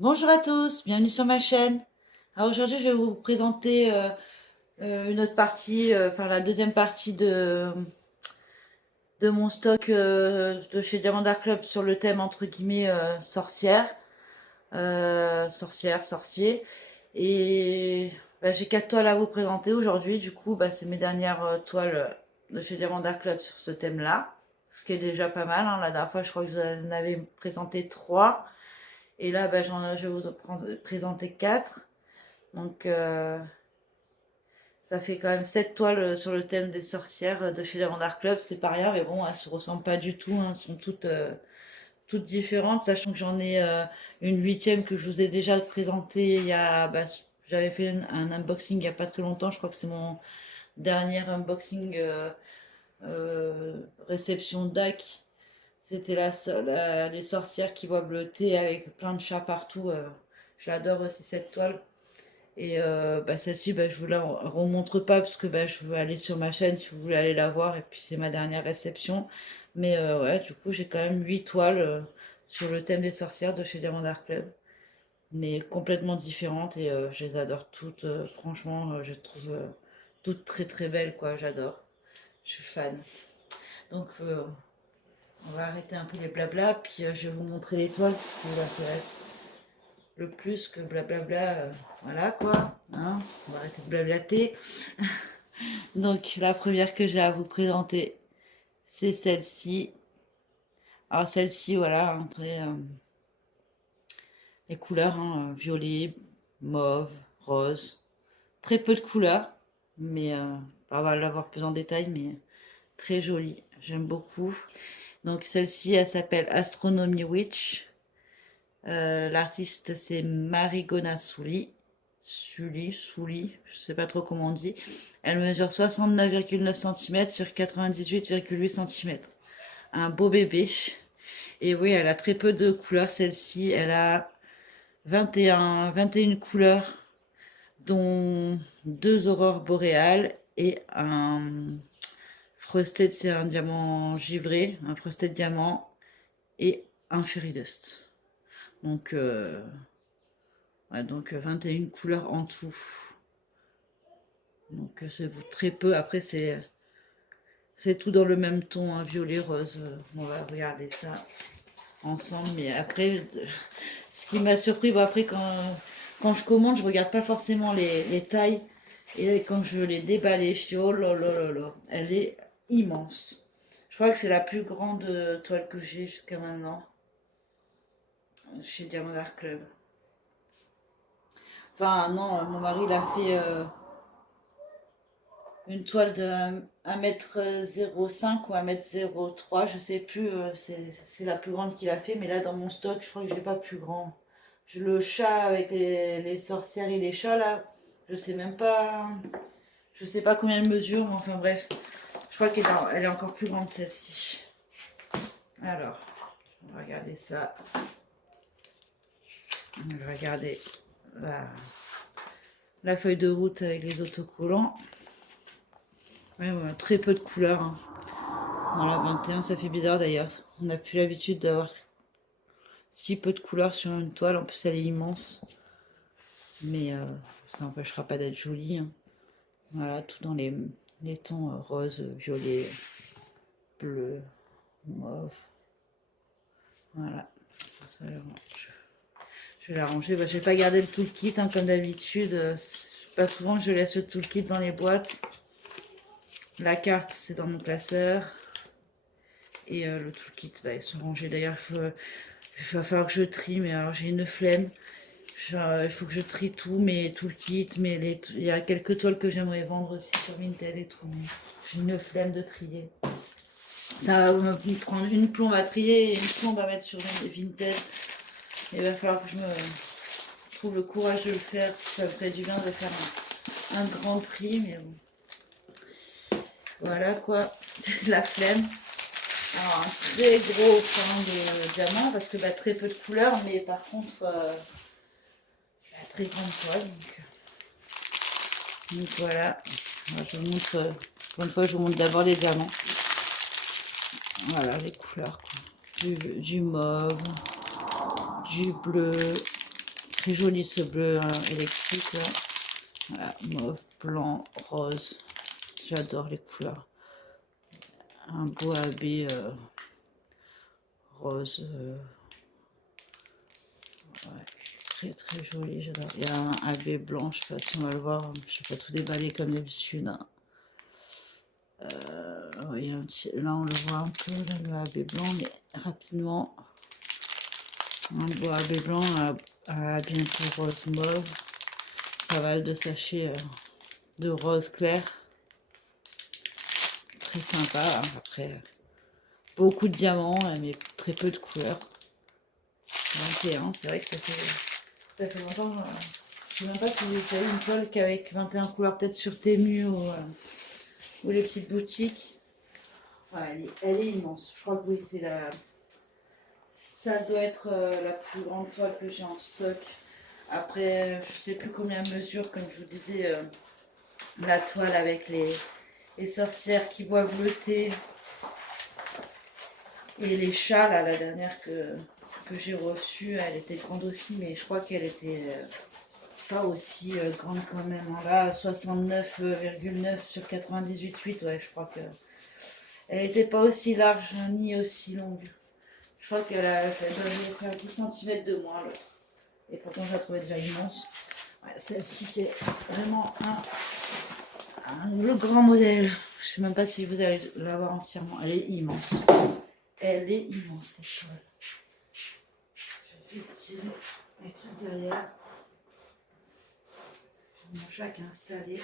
Bonjour à tous, bienvenue sur ma chaîne. Alors aujourd'hui, je vais vous présenter une autre partie, enfin la deuxième partie de mon stock de chez Diamant Dark Club sur le thème entre guillemets sorcière, sorcière, sorcier. Et bah, j'ai 4 toiles à vous présenter aujourd'hui. Du coup, bah, c'est mes dernières toiles de chez Diamant Dark Club sur ce thème-là, ce qui est déjà pas mal, hein. La dernière fois, je crois que je vous en avais présenté 3. Et là, bah, je vais vous en présenter 4. Donc, ça fait quand même 7 toiles sur le thème des sorcières de chez Diamond Art Club. C'est pas rien, mais bon, elles se ressemblent pas du tout, hein. Elles sont toutes différentes, sachant que j'en ai une huitième que je vous ai déjà présentée il y a. Bah, j'avais fait un unboxing il y a pas très longtemps. Je crois que c'est mon dernier unboxing réception DAC. C'était les sorcières qui voient bleuter avec plein de chats partout. J'adore aussi cette toile. Et bah, celle-ci, bah, je vous la remontre pas parce que bah, je veux aller sur ma chaîne si vous voulez aller la voir. Et puis c'est ma dernière réception. Mais ouais, du coup, j'ai quand même 8 toiles sur le thème des sorcières de chez Diamond Art Club. Mais complètement différentes et je les adore toutes. Franchement, je les trouve toutes très très belles, quoi. J'adore. Je suis fan. Donc, on va arrêter un peu les blabla. Puis je vais vous montrer les toiles si vous intéresse le plus que blablabla. Voilà quoi, hein, on va arrêter de blablater. Donc la première que j'ai à vous présenter, c'est celle-ci. Alors celle-ci, voilà, entre les couleurs, hein, violet, mauve, rose. Très peu de couleurs, mais on va l'avoir plus en détail, mais très jolie. J'aime beaucoup. Donc celle-ci, elle s'appelle Astronomy Witch. L'artiste, c'est Marigona Souli. Souli, je sais pas trop comment on dit. Elle mesure 69,9 cm sur 98,8 cm. Un beau bébé. Et oui, elle a très peu de couleurs, celle-ci. Elle a 21 couleurs, dont 2 aurores boréales et un frosted, c'est un diamant givré, un frosted diamant et un fairy dust. Donc, ouais, donc 21 couleurs en tout. Donc c'est très peu. Après c'est tout dans le même ton, hein, violet, rose. On va regarder ça ensemble. Mais après, ce qui m'a surpris, bon, après quand je commande, je regarde pas forcément les tailles. Et quand je l'ai déballée, je dis oh là là là là, elle est immense. Je crois que c'est la plus grande toile que j'ai jusqu'à maintenant chez Diamond Art Club. Enfin non, mon mari l'a fait une toile de 1,05 m ou 1,03 m, je sais plus, c'est la plus grande qu'il a fait, mais là dans mon stock, je crois que j'ai pas plus grand. Le chat avec les sorcières et les chats là, je sais même pas, je sais pas combien elle mesure, mais enfin bref, je crois qu'elle est encore plus grande celle-ci. Alors, on va regarder ça. On va regarder la feuille de route avec les autocollants. Ouais, ouais, très peu de couleurs, hein. Voilà, 21, ça fait bizarre d'ailleurs. On n'a plus l'habitude d'avoir si peu de couleurs sur une toile. En plus, elle est immense. Mais ça n'empêchera pas d'être jolie, hein. Voilà, tout dans les tons rose, violet, bleu, mauve. Voilà. Ça, je vais la ranger. Bah, j'ai pas gardé le toolkit, hein, comme d'habitude. C'est pas souvent que je laisse le toolkit dans les boîtes. La carte, c'est dans mon classeur. Et le toolkit, bah, ils sont rangés. D'ailleurs, il va falloir que je trie, mais alors j'ai une flemme. Il faut que je trie tout, mais tout le kit, il y a quelques toiles que j'aimerais vendre aussi sur Vinted et tout. J'ai une flemme de trier. Ça va me prendre une plombe à trier et une plombe à mettre sur Vinted. Il va falloir que je me trouve le courage de le faire. Ça me ferait du bien de faire un grand tri, mais bon. Voilà quoi, la flemme. Alors, un très gros pan de diamant parce que bah, très peu de couleurs, mais par contre la très grande toile. Donc voilà, moi, je vous montre, pour une fois je vous montre d'abord les diamants. Voilà les couleurs, quoi. Du mauve, du bleu, très joli ce bleu électrique là. Voilà, mauve, blanc, rose. J'adore les couleurs. Un beau habit rose. Ouais, très très joli, j'adore. Il y a un habit blanc, je sais pas si on va le voir. Je vais pas tout déballer comme d'habitude. Hein. Ouais, il y a un petit... Là on le voit un peu, là, le habit blanc, mais rapidement. Le beau habit blanc à bientôt rose mauve. Pas mal de sachets de rose clair. Très sympa. Hein. Après, beaucoup de diamants, mais très peu de couleurs. 21, c'est vrai que ça fait longtemps. Je sais même pas si j'ai eu une toile qu'avec 21 couleurs, peut-être sur Temu ou les petites boutiques. Ouais, elle est immense. Je crois que oui, c'est la. Ça doit être la plus grande toile que j'ai en stock. Après, je sais plus combien de mesures, comme je vous disais, la toile avec les sorcières qui boivent le thé et les chats, là, la dernière que j'ai reçue, elle était grande aussi, mais je crois qu'elle était pas aussi grande quand même. Hein. Là, 69,9 sur 98,8, ouais, je crois que elle était pas aussi large ni aussi longue. Je crois qu'elle doit faire 10 cm de moins l'autre. Et pourtant, je la trouvais déjà immense. Ouais, celle-ci, c'est vraiment le grand modèle. Je sais même pas si vous allez l'avoir entièrement. Elle est immense. Elle est immense, cette toile. Je vais juste tirer les trucs derrière. J'ai mon chat qui est installé. Je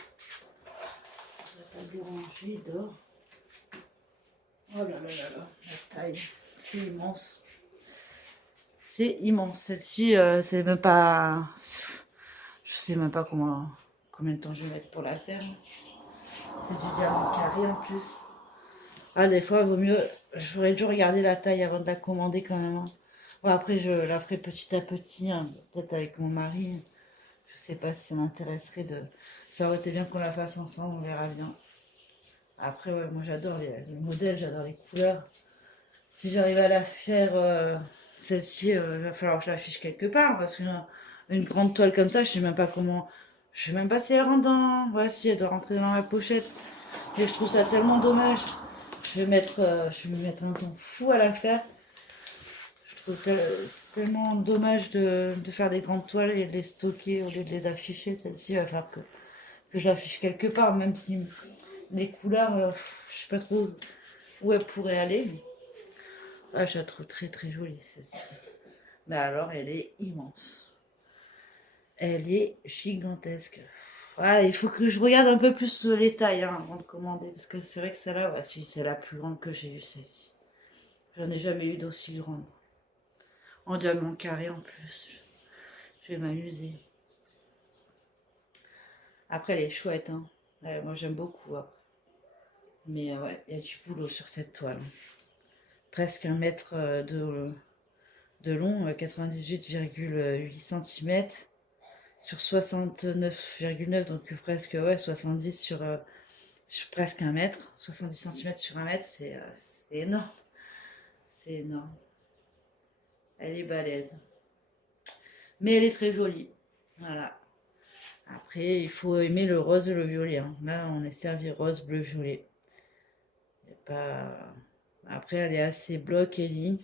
ne vais pas le déranger, il dort. Oh là là là là, la taille. C'est immense. C'est immense. Celle-ci, c'est même pas... Je sais même pas combien de temps je vais mettre pour la faire. C'est du diamant carré en plus. Ah, des fois, il vaut mieux... J'aurais dû regarder la taille avant de la commander quand même. Hein. Bon, après, je la ferai petit à petit, hein, peut-être avec mon mari. Je sais pas si ça m'intéresserait de... Ça aurait été bien qu'on la fasse ensemble, on verra bien. Après, ouais, moi j'adore les modèles, j'adore les couleurs. Si j'arrive à la faire, celle-ci, il va falloir que je l'affiche quelque part, parce qu'une grande toile comme ça, je sais même pas comment... Je sais même pas si elle rentre dans... Ouais, si, elle doit rentrer dans la pochette. Et je trouve ça tellement dommage. Je vais mettre un temps fou à la faire. Je trouve c'est tellement dommage de faire des grandes toiles et de les stocker au lieu de les afficher. Celle-ci, il va falloir que je l'affiche quelque part, même si les couleurs, je sais pas trop où elle pourrait aller. Mais... Ah, je la trouve très très jolie celle-ci. Mais alors, elle est immense. Elle est gigantesque. Ah, il faut que je regarde un peu plus les tailles hein, avant de commander. Parce que c'est vrai que celle-là, ouais, si, c'est la plus grande que j'ai eue, celle-ci. J'en ai jamais eu d'aussi grande. En diamant carré en plus. Je vais m'amuser. Après, elle est chouette. Hein. Ouais, moi, j'aime beaucoup. Hein. Mais ouais, il y a du boulot sur cette toile. Presque 1 mètre de long, 98,8 cm sur 69,9, donc presque ouais, 70 sur presque 1 mètre. 70 cm sur 1 mètre, c'est énorme. C'est énorme. Elle est balèze. Mais elle est très jolie. Voilà. Après, il faut aimer le rose et le violet. Hein. Là, on est servi rose, bleu, violet. Pas... Après, elle est assez bloc et ligne.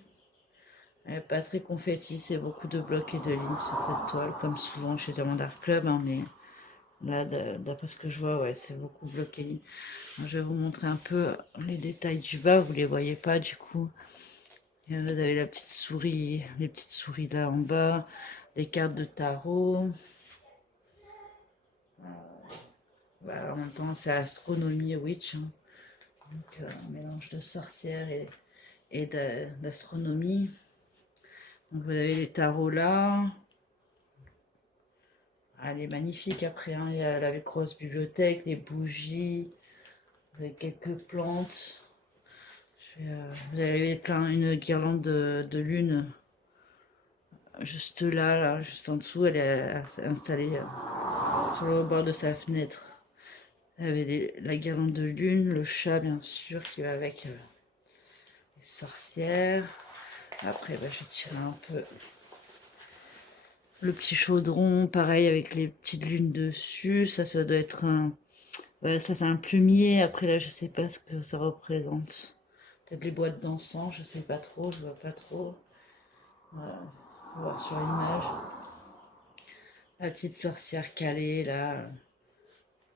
Elle n'est pas très confetti, c'est beaucoup de blocs et de lignes sur cette toile, comme souvent chez Diamond Art Club. Hein, mais là, d'après ce que je vois, ouais, c'est beaucoup bloc et ligne. Je vais vous montrer un peu les détails du bas, vous ne les voyez pas du coup. Et là, vous avez la petite souris, les petites souris là en bas, les cartes de tarot. Voilà, en même temps, c'est Astronomie Witch. Hein. Donc, un mélange de sorcière et d'astronomie. Donc, vous avez les tarots là. Ah, elle est magnifique après. Hein. Il y a la grosse bibliothèque, les bougies, avec quelques plantes. Vous avez une guirlande de lune juste là, juste en dessous. Elle est installée sur le bord de sa fenêtre. Vous avez la guirlande de lune, le chat bien sûr qui va avec les sorcières. Après, bah, je vais tirer un peu Le petit chaudron, pareil, avec les petites lunes dessus. Ça doit être un... Ouais, ça, c'est un plumier. Après, là, je sais pas ce que ça représente. Peut-être les boîtes d'encens, je sais pas trop, je vois pas trop. Voilà, on va voir sur l'image. La petite sorcière calée, là,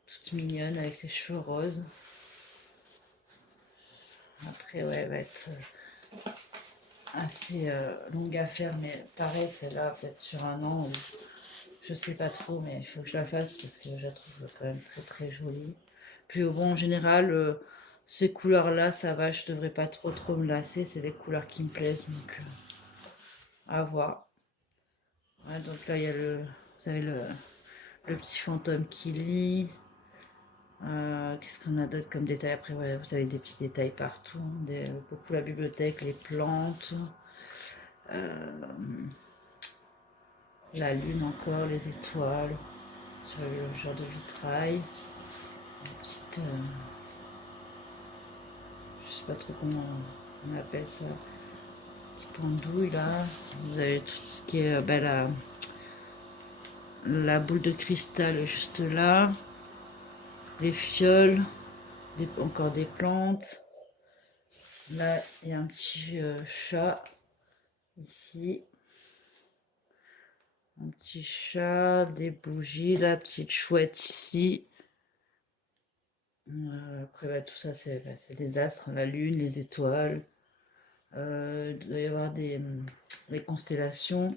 toute mignonne, avec ses cheveux roses. Après, ouais, elle va être assez longue à faire, mais pareil, celle-là, peut-être sur un an, ou je sais pas trop, mais il faut que je la fasse parce que je la trouve quand même très très jolie. Puis bon, en général, ces couleurs-là, ça va, je devrais pas trop me lasser, c'est des couleurs qui me plaisent, donc à voir. Ouais, donc là, il y a vous avez le petit fantôme qui lit. Qu'est-ce qu'on a d'autre comme détails? Après, ouais, vous avez des petits détails partout, hein, beaucoup la bibliothèque, les plantes. La lune encore, les étoiles, sur le genre de vitrail. Une petite, je sais pas trop comment on appelle ça, petit pendouille là. Vous avez tout ce qui est ben, la boule de cristal juste là, les fioles, encore des plantes. Là, il y a un petit chat ici. Un petit chat, des bougies, la petite chouette ici. Après, bah, tout ça, c'est les astres, la lune, les étoiles. Il doit y avoir les constellations.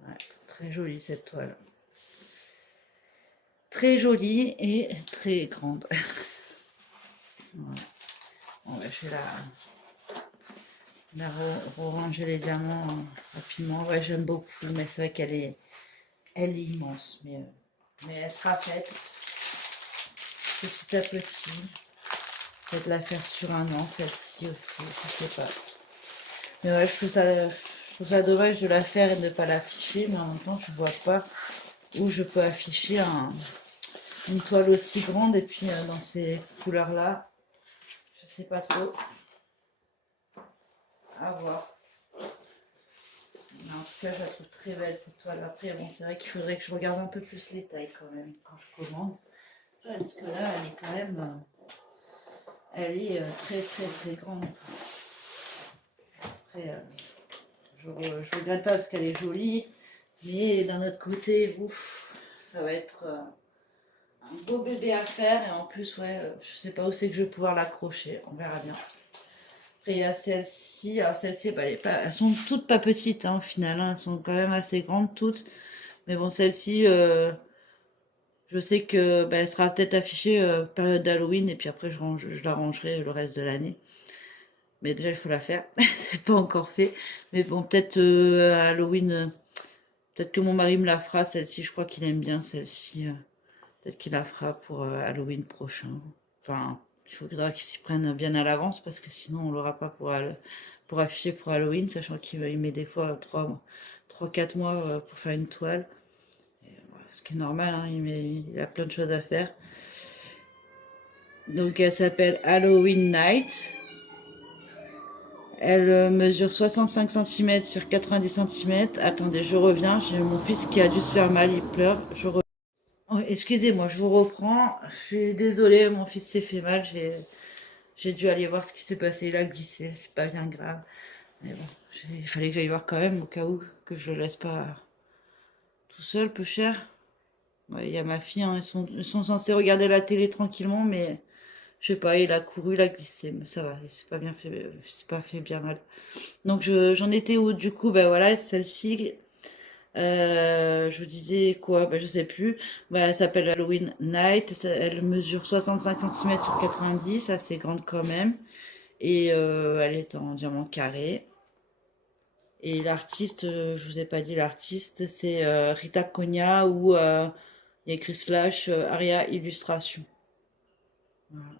Ouais, très jolie cette toile. Très jolie et très grande. Voilà. Bon, bah, je vais la ranger les diamants rapidement. Ouais, j'aime beaucoup, mais c'est vrai elle est immense. Mais elle sera faite petit à petit. Peut-être la faire sur un an, celle-ci aussi, je sais pas. Mais ouais, je trouve ça dommage de la faire et de ne pas l'afficher, mais en même temps, je vois pas où je peux afficher une toile aussi grande et puis dans ces couleurs-là. Je sais pas trop. À voir. Mais en tout cas, je la trouve très belle cette toile. Après, bon, c'est vrai qu'il faudrait que je regarde un peu plus les tailles quand même quand je commande. Parce que là, elle est quand même. Elle est très grande. Après, je regrette pas parce qu'elle est jolie. Mais d'un autre côté, ouf, ça va être un beau bébé à faire. Et en plus, ouais, je sais pas où c'est que je vais pouvoir l'accrocher. On verra bien. Après, il y a celle-ci. Alors, celle-ci, bah, elles sont toutes pas petites hein, au final. Hein, elles sont quand même assez grandes toutes. Mais bon, celle-ci, je sais que bah, elle sera peut-être affichée période d'Halloween. Et puis après, je la rangerai le reste de l'année. Mais déjà, il faut la faire. C'est pas encore fait. Mais bon, peut-être à Halloween, peut-être que mon mari me la fera, celle-ci. Je crois qu'il aime bien celle-ci. Peut-être qu'il la fera pour Halloween prochain. Enfin, il faudra qu'il s'y prenne bien à l'avance parce que sinon, on l'aura pas pour afficher pour Halloween, sachant qu'il met des fois 3-4 mois pour faire une toile. Et, ouais, ce qui est normal, hein, il a plein de choses à faire. Donc, elle s'appelle Halloween Night. Elle mesure 65 cm sur 90 cm. Attendez, je reviens. J'ai mon fils qui a dû se faire mal, il pleure. Oh, excusez-moi, je vous reprends. Je suis désolée, mon fils s'est fait mal. J'ai dû aller voir ce qui s'est passé. Il a glissé, c'est pas bien grave. Mais bon, il fallait que j'aille voir quand même, au cas où, que je le laisse pas tout seul, peu cher. Ouais, il y a ma fille, hein, ils sont censés regarder la télé tranquillement, mais je sais pas, il a couru, il a glissé, mais ça va, c'est pas bien fait, c'est pas fait bien mal. Donc j'en étais où du coup, ben voilà, celle-ci, je vous disais quoi, ben je sais plus. Ben, elle s'appelle Halloween Night, elle mesure 65 cm sur 90, assez grande quand même, et elle est en diamant carré. Et l'artiste, je vous ai pas dit l'artiste, c'est Rita Cogna ou il y a écrit slash Aria Illustration. Voilà.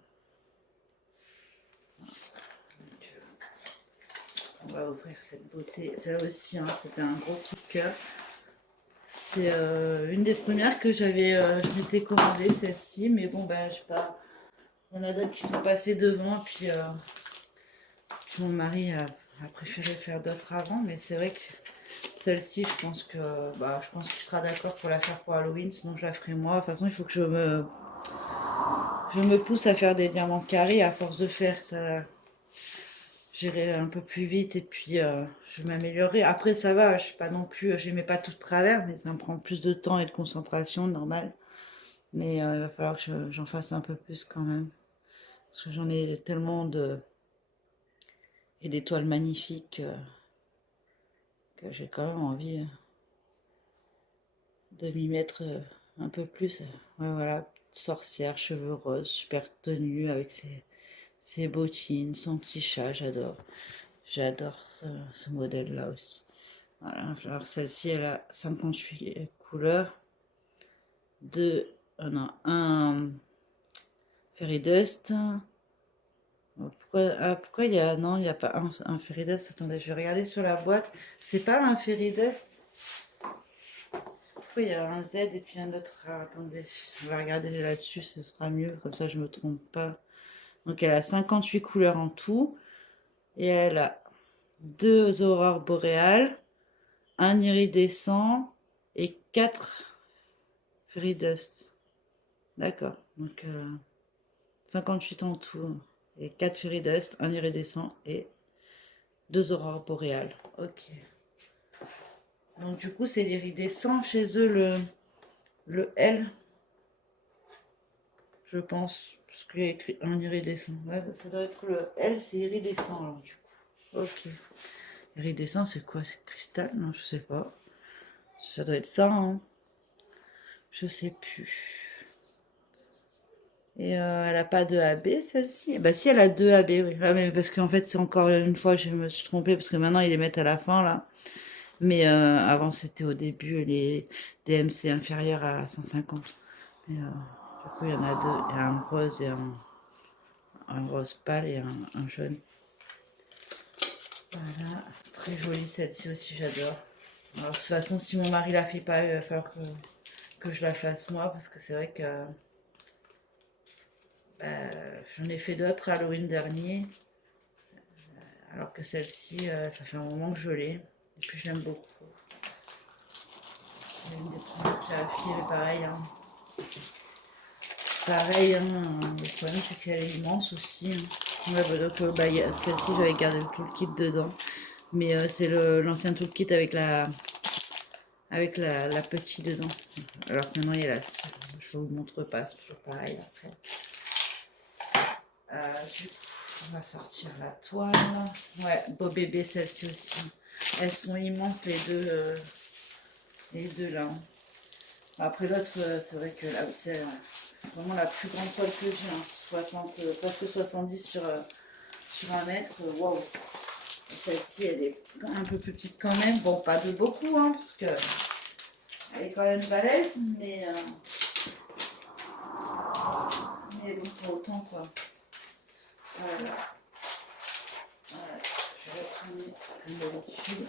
On va ouvrir cette beauté. Celle-là aussi, hein, c'était un gros coup de cœur. C'est une des premières que je m'étais commandée, celle-ci, mais bon, ben, je sais pas. Il y en a d'autres qui sont passés devant, puis mon mari J'aurais préféré faire d'autres avant, mais c'est vrai que celle-ci, je pense qu'il sera d'accord pour la faire pour Halloween, sinon je la ferai moi. De toute façon, il faut que je me pousse à faire des diamants carrés. À force de faire ça, j'irai un peu plus vite et puis je m'améliorerai. Après, ça va, je suis pas non plus, je les mets pas tout de travers, mais ça me prend plus de temps et de concentration, normal. Mais il va falloir que j'en fasse un peu plus quand même. Parce que j'en ai tellement et d'étoiles magnifiques que j'ai quand même envie de m'y mettre un peu plus. Ouais, voilà, sorcière, cheveux roses, super tenue avec ses bottines, son petit chat, j'adore. J'adore ce modèle-là aussi. Voilà, alors celle-ci, elle a 58 couleurs. Non, un Fairy Dust. Pourquoi il y a... Non, il n'y a pas un Fairy Dust. Attendez, je vais regarder sur la boîte. C'est pas un Fairy Dust. Pourquoi il y a un Z et puis un autre... attendez, on va regarder là-dessus, ce sera mieux. Comme ça, je me trompe pas. Donc, elle a 58 couleurs en tout. Et elle a 2 aurores boréales, un iridescent et 4 Fairy Dust. D'accord. Donc, 58 en tout. Et 4 Fairy Dust, un iridescent et 2 aurores boréales. Ok. Donc, du coup, c'est l'iridescent chez eux, le L, je pense. Parce qu'il y a écrit un iridescent. Ouais, ça doit être le L, c'est iridescent, alors, du coup. Ok. Iridescent, c'est quoi? C'est cristal? Non, je sais pas. Ça doit être ça, hein. Je sais plus. Et elle a pas de AB, celle-ci? Bah si, elle a 2 AB, oui. Ah, mais parce qu'en fait, c'est encore une fois, je me suis trompée, parce que maintenant, ils les mettent à la fin, là. Mais avant, c'était au début, les DMC inférieurs à 150. Mais, du coup, il y en a 2. Il y a un rose et un rose pâle et un jaune. Voilà. Très jolie, celle-ci aussi, j'adore. Alors, de toute façon, si mon mari la fait pas, il va falloir que je la fasse moi, parce que c'est vrai que j'en ai fait d'autres Halloween dernier, alors que celle-ci, ça fait un moment que je l'ai. Et puis j'aime beaucoup. C'est une des premières que j'ai acheté, mais pareil. Hein. Pareil, hein, le problème c'est qu'elle est immense aussi. Hein. Ouais, bah, donc, celle-ci, j'avais gardé le toolkit dedans. Mais c'est l'ancien toolkit avec la petite dedans. Alors que maintenant il y a la... Je vous montre pas, c'est toujours pareil après. Du coup, on va sortir la toile. Ouais, beau bébé, celle-ci aussi. Elles sont immenses les deux là. Après l'autre, c'est vrai que là, c'est vraiment la plus grande toile que j'ai. Hein. 60, presque 70 sur 1 mètre. Waouh! Celle-ci, elle est un peu plus petite quand même. Bon, pas de beaucoup, hein, parce que elle est quand même balèze, mais bon, pas autant quoi. Voilà. Voilà. Je vais retourner comme d'habitude.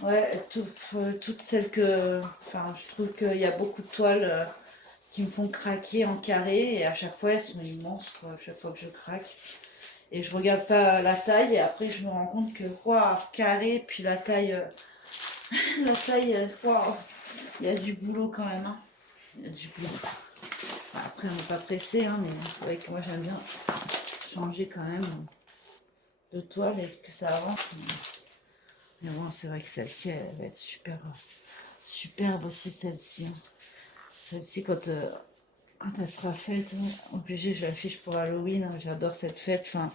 Ouais, toutes celles que... Enfin, je trouve qu'il y a beaucoup de toiles qui me font craquer en carré. Et à chaque fois, elles sont immenses, quoi, à chaque fois que je craque. Et je regarde pas la taille. Et après, je me rends compte que, quoi, carré, puis la taille... la taille, quoi, il y a du boulot quand même. Hein. Il y a du boulot. Enfin, après, on n'est pas pressé, hein, mais c'est vrai que moi, j'aime bien changer quand même de toile et que ça avance. Mais bon, c'est vrai que celle-ci, elle va être superbe aussi, celle-ci. Hein. Celle-ci, quand elle sera faite, hein, obligé, je l'affiche pour Halloween. Hein, j'adore cette fête. Enfin,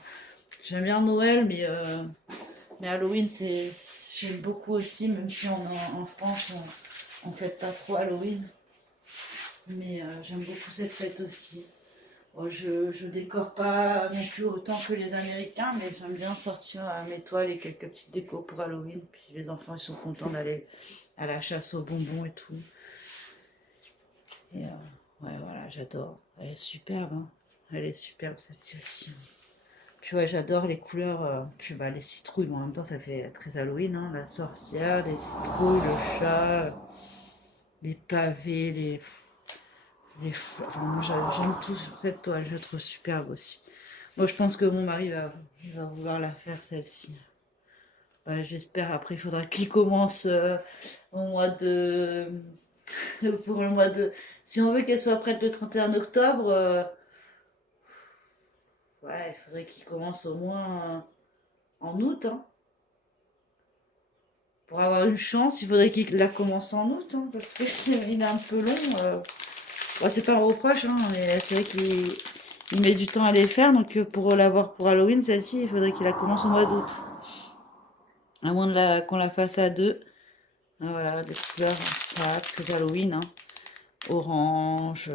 j'aime bien Noël, mais Halloween, j'aime beaucoup aussi, même si en France, on fête pas trop Halloween. Mais j'aime beaucoup cette fête aussi. Bon, je décore pas non plus autant que les Américains, mais j'aime bien sortir mes toiles et quelques petites décos pour Halloween. Puis les enfants, ils sont contents d'aller à la chasse aux bonbons et tout. Et ouais, voilà, j'adore. Elle est superbe, hein. Elle est superbe, celle-ci aussi. Puis ouais, j'adore les couleurs. Puis bah, les citrouilles, bon, en même temps, ça fait très Halloween, hein. La sorcière, les citrouilles, le chat, les pavés, enfin, moi, j'aime tout sur cette toile, je la trouve superbe aussi. Moi, je pense que mon mari il va vouloir la faire, celle-ci. Ouais, j'espère. Après, il faudra qu'il commence au mois de... pour le mois de... Si on veut qu'elle soit prête le 31 octobre, ouais, il faudrait qu'il commence au moins en août, hein. Pour avoir une chance, il faudrait qu'il la commence en août, hein, parce que il est un peu long. Bon, c'est pas un reproche, hein, mais c'est vrai qu'il met du temps à les faire, donc pour l'avoir pour Halloween, celle-ci, il faudrait qu'il la commence au mois d'août. À moins qu'on la fasse à deux. Ah, voilà, des couleurs, voilà, très Halloween, hein. Orange.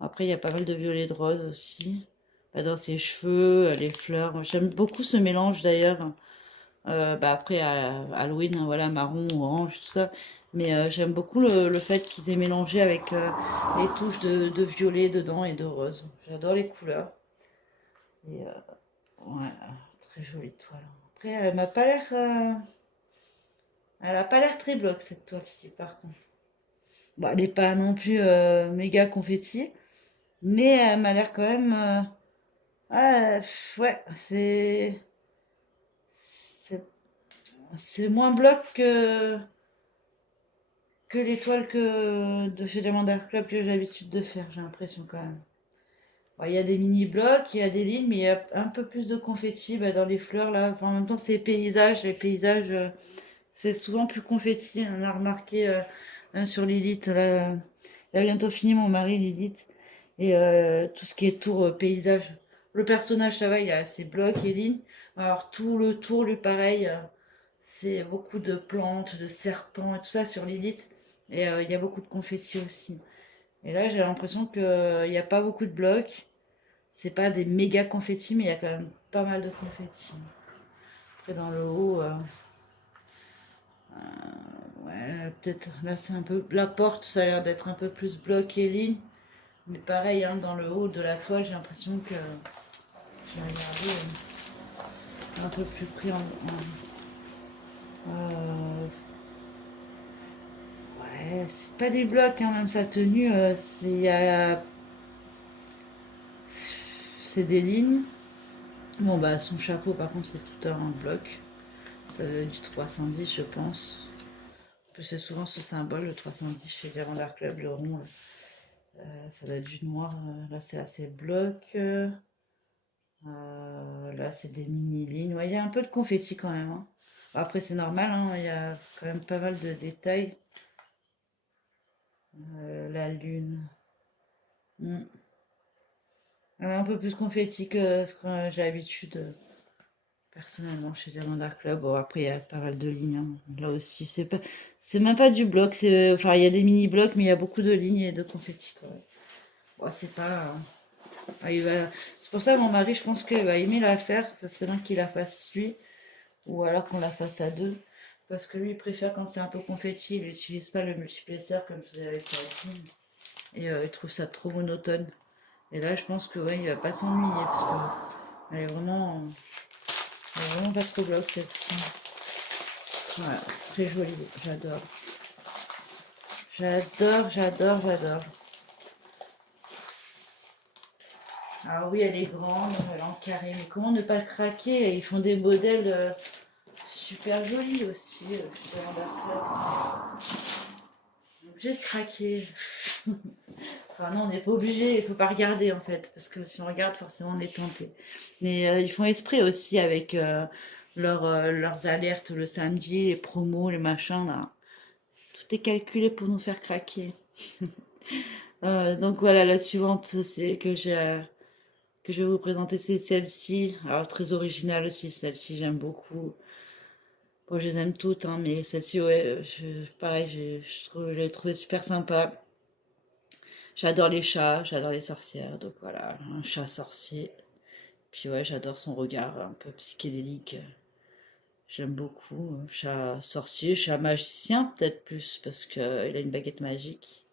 Après, il y a pas mal de violet de rose aussi. Bah, dans ses cheveux, les fleurs. J'aime beaucoup ce mélange d'ailleurs. Bah, après, à Halloween, hein, voilà, marron, orange, tout ça. Mais j'aime beaucoup le fait qu'ils aient mélangé avec les touches de violet dedans et de rose. J'adore les couleurs. Et ouais, très jolie toile. Après, elle m'a pas l'air. Elle a pas l'air très bloc cette toile-ci, par contre. Bah, elle n'est pas non plus méga confetti, mais elle m'a l'air quand même. Ah, ouais, c'est c'est moins bloc que l'étoile que de chez Diamond Club que j'ai l'habitude de faire, j'ai l'impression quand même. Bon, il y a des mini blocs, il y a des lignes, mais il y a un peu plus de confetti bah, dans les fleurs là. Enfin, en même temps, c'est les paysages, c'est souvent plus confetti. On a remarqué même sur Lilith, là, il a bientôt fini mon mari Lilith. Et tout ce qui est tour paysage. Le personnage, ça va, il a ses blocs et lignes. Alors tout le tour, lui, pareil, c'est beaucoup de plantes, de serpents et tout ça sur Lilith. Et il y a beaucoup de confettis aussi. Et là, j'ai l'impression qu'il n'y a pas beaucoup de blocs. C'est pas des méga confettis, mais il y a quand même pas mal de confettis. Après, dans le haut, ouais, peut-être là, c'est un peu. La porte, ça a l'air d'être un peu plus bloc et ligne. Mais pareil, hein, dans le haut de la toile, j'ai l'impression que j'ai regardé un peu plus pris ouais, c'est pas des blocs, hein, même sa tenue, c'est des lignes. Bon, bah, son chapeau, par contre, c'est tout un bloc. Ça doit être du 310, je pense. En plus, c'est souvent ce symbole, le 310, chez Vérandar Club, le rond. Ça doit être du noir. Là, c'est assez bloc. Là, c'est des mini-lignes. Ouais, il y a un peu de confetti quand même, hein. Après, c'est normal, hein, il y a quand même pas mal de détails. La lune. Hmm. Un peu plus confetti que ce que j'ai l'habitude personnellement chez Diamond Art Club. Bon, après, il y a pas mal de lignes, hein. Là aussi, c'est même pas du bloc. Enfin, il y a des mini-blocs, mais il y a beaucoup de lignes et de confetti quand même. Bon, c'est pas. Ah, c'est pour ça que mon mari, je pense qu'il va aimer la faire. Ça serait bien qu'il la fasse lui. Ou alors qu'on la fasse à deux. Parce que lui, il préfère quand c'est un peu confetti, il n'utilise pas le multiplacer comme je faisais avec la team. Et il trouve ça trop monotone. Et là, je pense que ouais, il va pas s'ennuyer parce que elle est vraiment pas trop bloc celle-ci. Voilà, très jolie, j'adore. J'adore, j'adore, j'adore. Ah oui, elle est grande, elle est en carré, mais comment ne pas craquer? Ils font des modèles super jolis aussi. Je suis obligée de craquer. Enfin non, on n'est pas obligé, il faut pas regarder en fait, parce que si on regarde, forcément on est tenté. Mais ils font esprit aussi avec leurs alertes le samedi, les promos, les machins là. Tout est calculé pour nous faire craquer. Donc voilà, la suivante, c'est que je vais vous présenter, c'est celle-ci. Alors très originale aussi, celle-ci j'aime beaucoup. Bon, je les aime toutes, hein, mais celle-ci, ouais, pareil, je l'ai trouvée super sympa. J'adore les chats, j'adore les sorcières, donc voilà, un chat sorcier. Puis ouais, j'adore son regard un peu psychédélique. J'aime beaucoup. Chat sorcier, chat magicien, peut-être plus, parce qu'il a une baguette magique.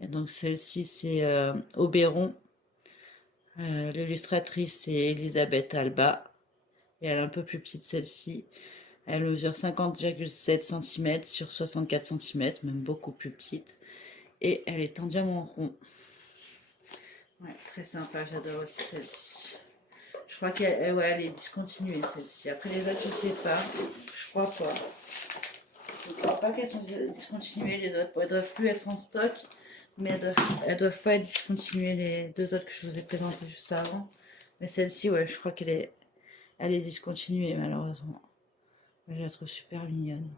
Et donc celle-ci, c'est Oberon. L'illustratrice, c'est Elisabeth Alba. Et elle est un peu plus petite, celle-ci. Elle mesure 50,7 cm sur 64 cm, même beaucoup plus petite. Et elle est en diamant rond. Ouais, très sympa, j'adore aussi celle-ci. Je crois qu'elle ouais, elle est discontinuée celle-ci. Après les autres, je sais pas. Je crois pas. Je crois pas qu'elles sont discontinuées les autres. Bon, elles doivent plus être en stock, mais elles doivent pas être discontinuées les deux autres que je vous ai présentées juste avant. Mais celle-ci, ouais, je crois elle est discontinuée malheureusement. Mais je la trouve super mignonne.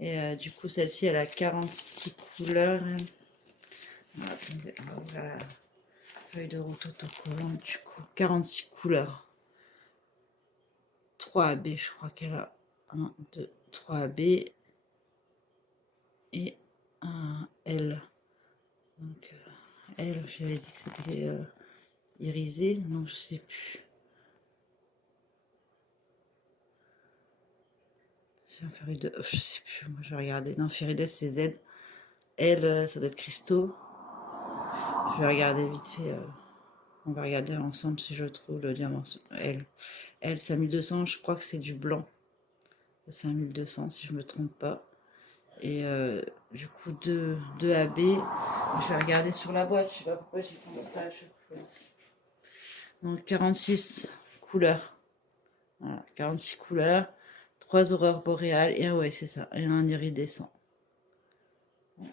Et du coup, celle-ci, elle a 46 couleurs. Ah, attendez, on va ouvrir la feuille de route autocollante du coup. 46 couleurs. 3 AB, je crois qu'elle a. 1, 2, 3 AB et un L. Donc, L, j'avais dit que c'était irisé. Non, je sais plus. C'est un Ferides. Je sais plus, moi je vais regarder. Non, Ferides, c'est Z. L, ça doit être cristaux. Je vais regarder vite fait. On va regarder ensemble si je trouve le diamant. L. L, c'est 1200. Je crois que c'est du blanc. C'est 1200 si je me trompe pas. Et du coup, 2 AB. Je vais regarder sur la boîte. Je sais pas pourquoi j'y pense pas à chaque fois. Donc 46 couleurs. Voilà, 46 couleurs. 3 aurores boréales. Et ouais, c'est ça. Et un iridescent. Ouais,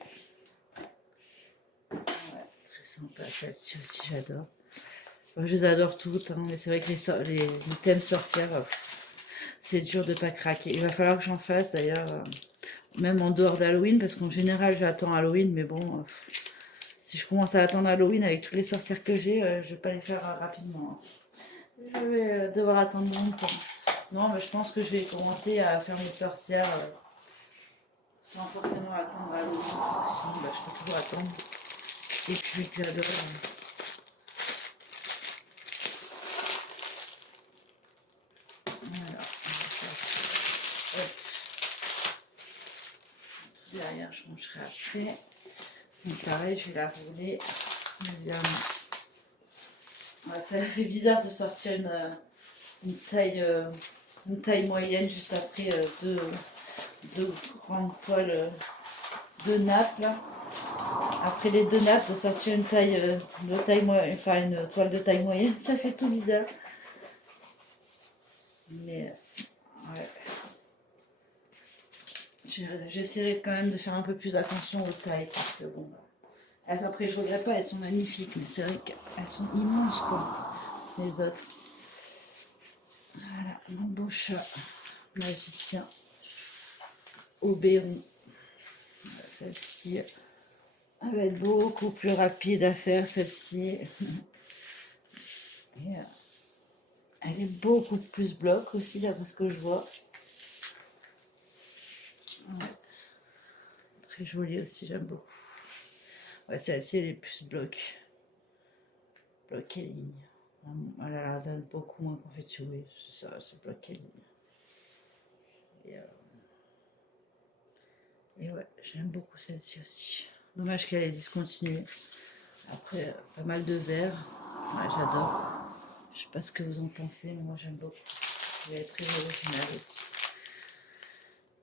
très sympa. Celle-ci aussi, j'adore. Moi, je les adore toutes. Hein, mais c'est vrai que les thèmes sorcières, c'est dur de pas craquer. Il va falloir que j'en fasse d'ailleurs. Même en dehors d'Halloween, parce qu'en général j'attends Halloween, mais bon, si je commence à attendre Halloween avec toutes les sorcières que j'ai, je vais pas les faire rapidement. Hein. Je vais devoir attendre longtemps. Non, mais je pense que je vais commencer à faire mes sorcières sans forcément attendre Halloween, parce que sinon, je peux toujours attendre. Et puis j'adore. Voilà. Hop. Tout derrière, je rangerai après. Donc pareil, je vais la rouler. Ouais, ça fait bizarre de sortir une taille moyenne juste après deux grandes toiles de nappes. Là. Après les deux nappes, de sortir une taille de taille moyenne, enfin une toile de taille moyenne, ça fait tout bizarre. Mais ouais. J'essaierai quand même de faire un peu plus attention aux tailles parce que bon. Après, je regrette pas, elles sont magnifiques, mais c'est vrai qu'elles sont immenses, quoi, les autres. Voilà, mon beau chat magicien. Oberon. Celle-ci, elle va être beaucoup plus rapide à faire, celle-ci. Elle est beaucoup plus bloc aussi, d'après ce que je vois. Ouais. Très jolie aussi, j'aime beaucoup. Ouais, celle-ci, elle est plus bloc. Bloc et ligne. Elle a l'air d'être beaucoup moins confettée, oui, c'est ça, c'est bloc et ligne. Et ouais, j'aime beaucoup celle-ci aussi. Dommage qu'elle ait discontinué. Après, pas mal de verre. Ouais, j'adore. Je sais pas ce que vous en pensez, mais moi j'aime beaucoup. Elle est très originale aussi.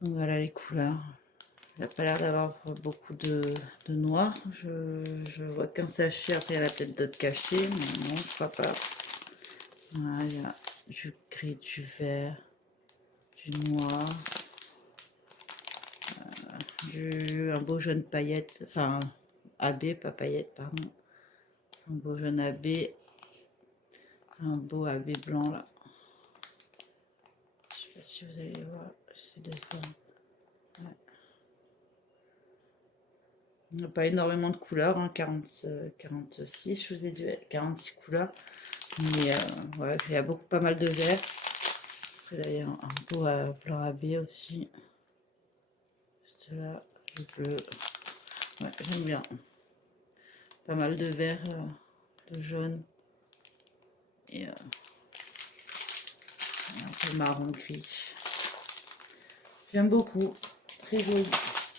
Donc voilà les couleurs. Il n'a pas l'air d'avoir beaucoup de noir. Je vois qu'un sachet. Après, il y en a peut-être d'autres cachés, mais non, je crois pas. Voilà, il y a du gris, du vert, du noir. Un beau jaune paillette, enfin AB, pas paillette, pardon. Un beau jaune AB, un beau AB blanc là. Je sais pas si vous allez voir, j'essaie de voir. Ouais. Il n'y a pas énormément de couleurs, hein, 46, je vous ai dit 46 couleurs. Mais ouais, il y a pas mal de vert. Après d'ailleurs un beau blanc AB aussi. Juste là, le bleu. Ouais, j'aime bien. Pas mal de vert, de jaune. Et un peu marron gris. J'aime beaucoup. Très joli.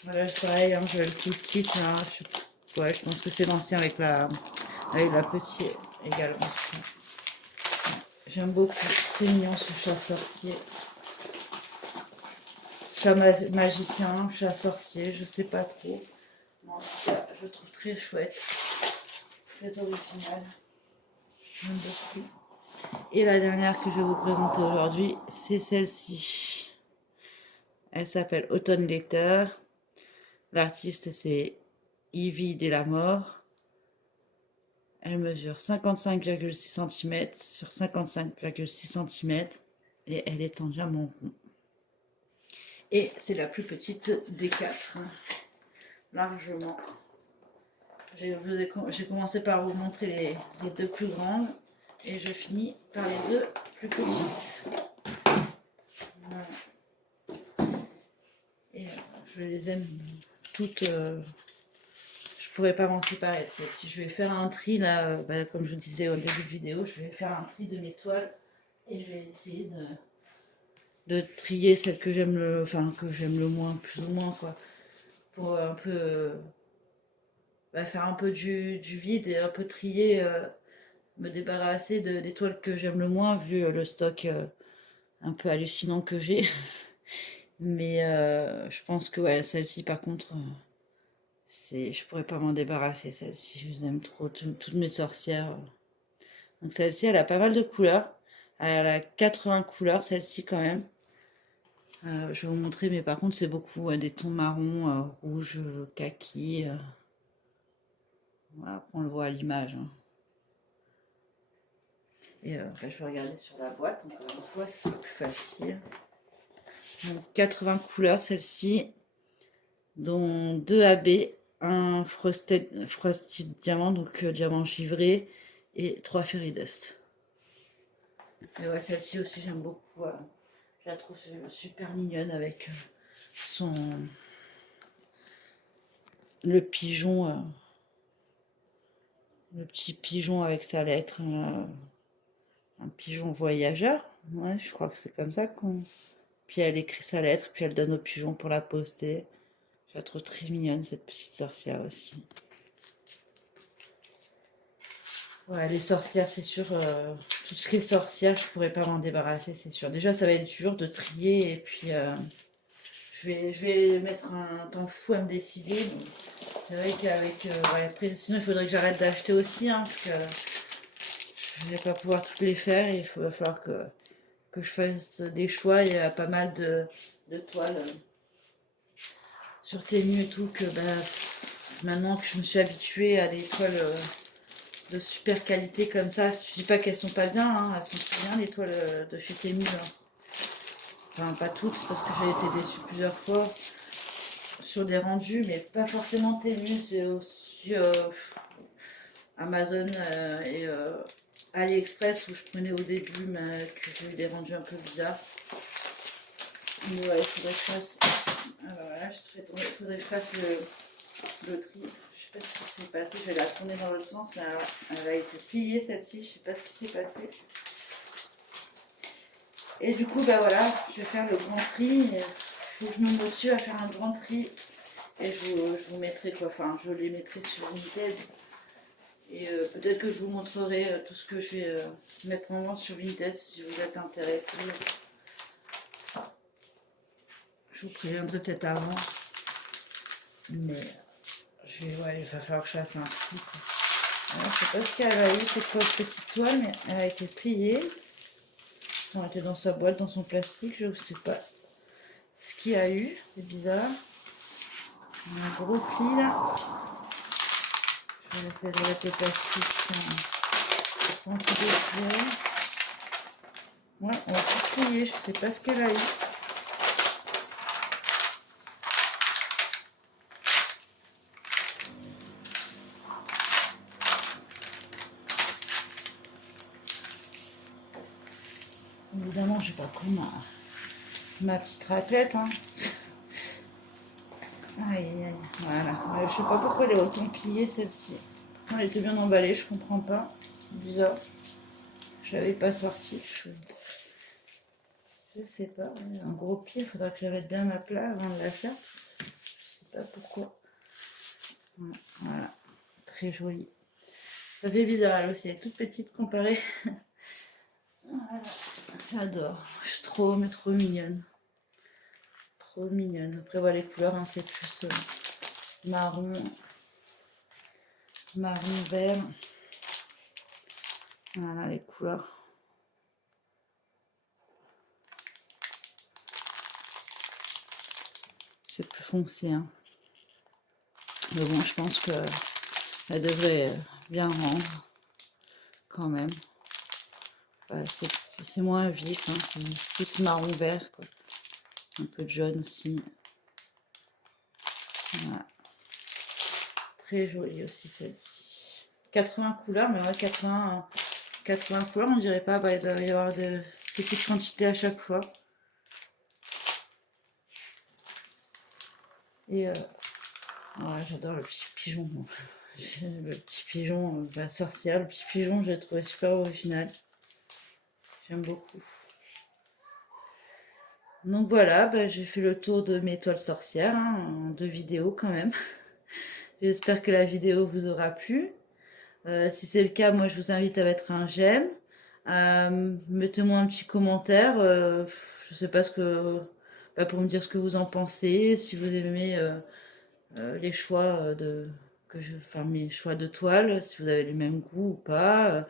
Voilà, c'est pareil, hein, je le tout kit. Hein, ouais, je pense que c'est l'ancien avec la petite également. Ouais, j'aime beaucoup. C'est mignon ce chat sorcier. Chat magicien, chat sorcier, je sais pas trop. En tout cas, je trouve très chouette. très originale. J'aime beaucoup. Et la dernière que je vais vous présenter aujourd'hui, c'est celle-ci. Elle s'appelle Autumn Letter. L'artiste, c'est Ivy Delamore. Elle mesure 55,6 cm sur 55,6 cm et elle est en diamant rond. Et c'est la plus petite des quatre, largement. J'ai commencé par vous montrer les deux plus grandes et je finis par les deux plus petites. Voilà. Et je les aime toutes. Je pourrais pas m'en séparer. Si je vais faire un tri là, comme je vous disais au début de vidéo, je vais faire un tri de mes toiles et je vais essayer de trier celles que j'aime le moins, plus ou moins quoi, pour un peu faire un peu du vide et un peu trier, me débarrasser des toiles que j'aime le moins vu le stock un peu hallucinant que j'ai. Mais je pense que ouais, celle-ci par contre, je pourrais pas m'en débarrasser, celle-ci, je les aime trop, toutes mes sorcières. Donc celle-ci, elle a pas mal de couleurs. Elle a 80 couleurs, celle-ci quand même. Je vais vous montrer, mais par contre c'est beaucoup des tons marron, rouge, kaki. Voilà, on le voit à l'image. Hein. Et je vais regarder sur la boîte, encore une fois, ça sera plus facile. Donc 80 couleurs, celle-ci, dont 2 AB, un frosted diamant, donc diamant givré, et 3 fairy dust. Et ouais, celle-ci aussi j'aime beaucoup. Je la trouve super mignonne avec le pigeon, le petit pigeon avec sa lettre, un pigeon voyageur. Ouais, je crois que c'est comme ça qu'on. Puis elle écrit sa lettre, puis elle donne au pigeon pour la poster. Je la trouve très mignonne cette petite sorcière aussi. Ouais, les sorcières, c'est sûr, tout ce qui est sorcière, je pourrais pas m'en débarrasser, c'est sûr. Déjà, ça va être dur de trier, et puis je vais mettre un temps fou à me décider. C'est vrai qu'avec... après, sinon, il faudrait que j'arrête d'acheter aussi, hein, parce que je vais pas pouvoir toutes les faire, et va falloir que je fasse des choix. Il y a pas mal de toiles sur Temu et tout, que maintenant que je me suis habituée à des toiles... de super qualité comme ça. Je dis pas qu'elles sont pas bien, hein, elles sont très bien les toiles de chez Temu. Hein. Enfin, pas toutes, parce que j'ai été déçue plusieurs fois sur des rendus, mais pas forcément Temu, c'est aussi Amazon et AliExpress où je prenais au début, mais que j'ai eu des rendus un peu bizarres. Mais ouais, il faudrait que je fasse. Voilà, il faudrait que je fasse le tri. Je sais pas ce qui s'est passé, je vais la tourner dans l'autre sens, mais elle a été pliée celle-ci, je sais pas ce qui s'est passé. Et du coup, voilà, je vais faire le grand tri. Il faut que je me motive à faire un grand tri. Et je vous mettrai quoi, enfin, je les mettrai sur Vinted. Et peut-être que je vous montrerai tout ce que je vais mettre en vente sur Vinted si vous êtes intéressé. Je vous préviendrai peut-être avant. Mais ouais, il va falloir que je fasse un tri. Alors, je sais pas ce qu'elle a eu, cette petite toile, mais elle a été pliée. Elle était dans sa boîte, dans son plastique, je ne sais pas ce qu'il y a eu, c'est bizarre. Un gros pli là. Je vais essayer de mettre le plastique sans tout détruire. Ouais, elle a tout plié, je ne sais pas ce qu'elle a eu. Évidemment, j'ai pas pris ma petite raclette. Hein. Aïe, aïe, voilà. Je sais pas pourquoi elle est autant pliée celle-ci. Elle était bien emballée, je comprends pas. Bizarre. Je l'avais pas sortie. Je sais pas. Un gros pli, il faudra que je la mette bien à plat avant de la faire. Je sais pas pourquoi. Voilà. Très jolie. Ça fait bizarre, elle aussi. Elle est toute petite comparée. Voilà. J'adore. Je suis trop mignonne. Trop mignonne. Après, voilà, les couleurs, hein, c'est plus marron vert. Voilà les couleurs. C'est plus foncé, hein. Mais bon, je pense que elle devrait bien rendre quand même. Voilà, c'est moins vif, hein, c'est plus marron vert, quoi. Un peu de jaune aussi. Voilà. Très jolie aussi celle-ci. 80 couleurs, mais ouais, 80 couleurs, on dirait pas, bah, il doit y avoir de petites quantités à chaque fois. Et ouais, j'adore le petit pigeon. Le petit pigeon, la sorcière, le petit pigeon, je l'ai trouvé super original. J'aime beaucoup. Donc voilà, bah, j'ai fait le tour de mes toiles sorcières, hein, en 2 vidéos quand même. J'espère que la vidéo vous aura plu. Si c'est le cas, moi je vous invite à mettre un j'aime. Mettez-moi un petit commentaire. Je sais pas ce que. Bah, pour me dire ce que vous en pensez. Si vous aimez les choix enfin mes choix de toile, si vous avez le même goût ou pas.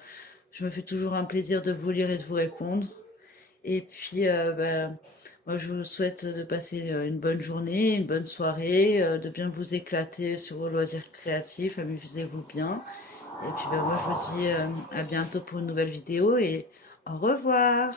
Je me fais toujours un plaisir de vous lire et de vous répondre. Et puis, bah, moi, je vous souhaite de passer une bonne journée, une bonne soirée, de bien vous éclater sur vos loisirs créatifs, amusez-vous bien. Et puis, bah, moi, je vous dis à bientôt pour une nouvelle vidéo et au revoir.